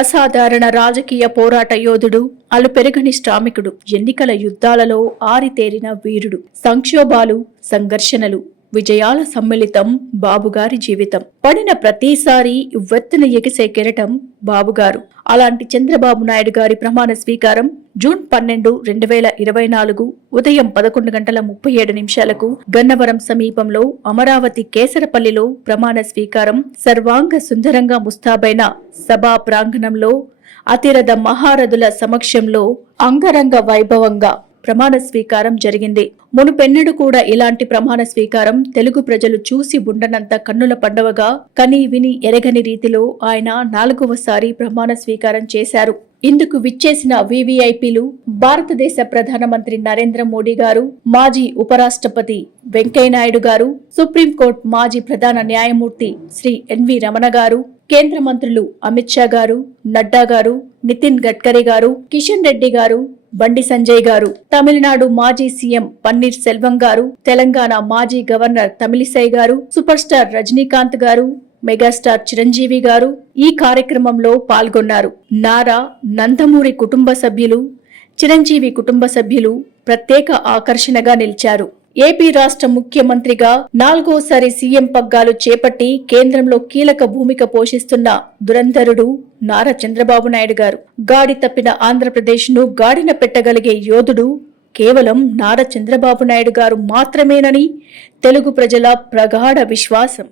అసాధారణ రాజకీయ పోరాట యోధుడు అలుపెరగని శ్రామికుడు. ఎన్నికల యుద్ధాలలో ఆరితేరిన వీరుడు. సంక్షోభాలు సంఘర్షణలు. విజయాల సమ్మిళితం బాబుగారి జీవితం. పడిన ప్రతిసారి ఉవ్వెత్తున ఎగిసే కెరటం బాబుగారు. అలాంటి చంద్రబాబు నాయుడు గారి ప్రమాణ స్వీకారం జూన్ పన్నెండు రెండు వేల ఇరవై నాలుగు ఉదయం పదకొండు గంటల ముప్పై ఏడు నిమిషాలకు గన్నవరం సమీపంలో అమరావతి కేసరపల్లిలో ప్రమాణ స్వీకారం సర్వాంగ సుందరంగా ముస్తాబైన సభా ప్రాంగణంలో అతిరథ మహారథుల సమక్షంలో అంగరంగ వైభవంగా ప్రమాణ స్వీకారం జరిగింది. మునుపెన్నడు కూడా ఇలాంటి ప్రమాణ స్వీకారం తెలుగు ప్రజలు చూసి ఉండనంత కన్నుల పండవగా కని విని ఎరగని రీతిలో ఆయన నాలుగవసారి ప్రమాణ స్వీకారం చేశారు. ఇందుకు విచ్చేసిన వివిఐపీలు భారతదేశ ప్రధానమంత్రి నరేంద్ర మోడీ గారు మాజీ ఉపరాష్ట్రపతి వెంకయ్యనాయుడు గారు సుప్రీంకోర్టు మాజీ ప్రధాన న్యాయమూర్తి శ్రీ ఎన్వి రమణ గారు కేంద్ర మంత్రులు అమిత్ షా గారు నడ్డా గారు నితిన్ గడ్కరీ గారు కిషన్ రెడ్డి గారు బండి సంజయ్ గారు తమిళనాడు మాజీ సీఎం పన్నీర్ సెల్వం గారు తెలంగాణ మాజీ గవర్నర్ తమిళిసై గారు సూపర్ స్టార్ రజనీకాంత్ గారు మెగాస్టార్ చిరంజీవి గారు ఈ కార్యక్రమంలో పాల్గొన్నారు. నారా నందమూరి కుటుంబ సభ్యులు చిరంజీవి కుటుంబ సభ్యులు ప్రత్యేక ఆకర్షణగా నిలిచారు. ఏపీ రాష్ట్ర ముఖ్యమంత్రిగా నాలుగోసారి సీఎం పగ్గాలు చేపట్టి కేంద్రంలో కీలక భూమిక పోషిస్తున్న దురంధరుడు నారా చంద్రబాబు నాయుడు గారు. గాడి తప్పిన ఆంధ్రప్రదేశ్ను గాడిన పెట్టగలిగే యోధుడు కేవలం నారా చంద్రబాబు నాయుడు గారు మాత్రమేనని తెలుగు ప్రజల ప్రగాఢ విశ్వాసం.